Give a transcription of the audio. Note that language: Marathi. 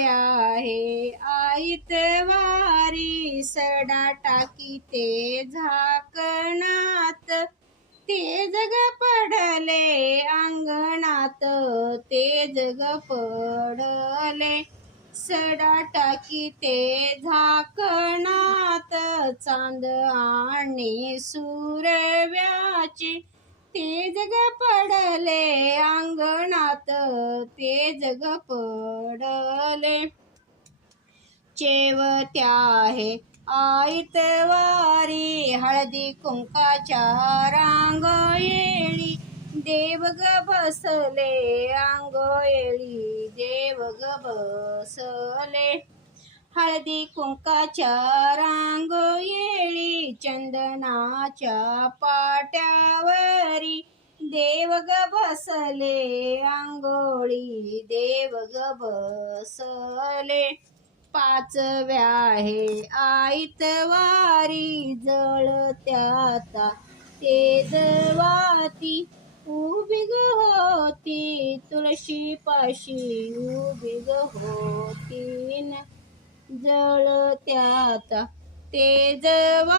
आहे आईतवारी सडा टाकी ते झाकणात ते जग पडले अंगणात ते जग पडले सडा टाकी ते झाकणात चांद आणि सूर्याची ते जग पडले अंगणात ते जग पडले चेवत्या आहे आईतवारी हळदी कुंकाच्या रांगोळी देव ग बसले अंगोळी देव ग बसले हळदी कुंकाच्या रांगोळी चंदनाच्या पाट्यावरी देव ग बसले अंगोळी देव ग बसले पाचव्या आहे आईतवारी जळत्याता ते जवाती उभी ग होती तुळशी पाशी उभी ग होती जळत्याता ते जवा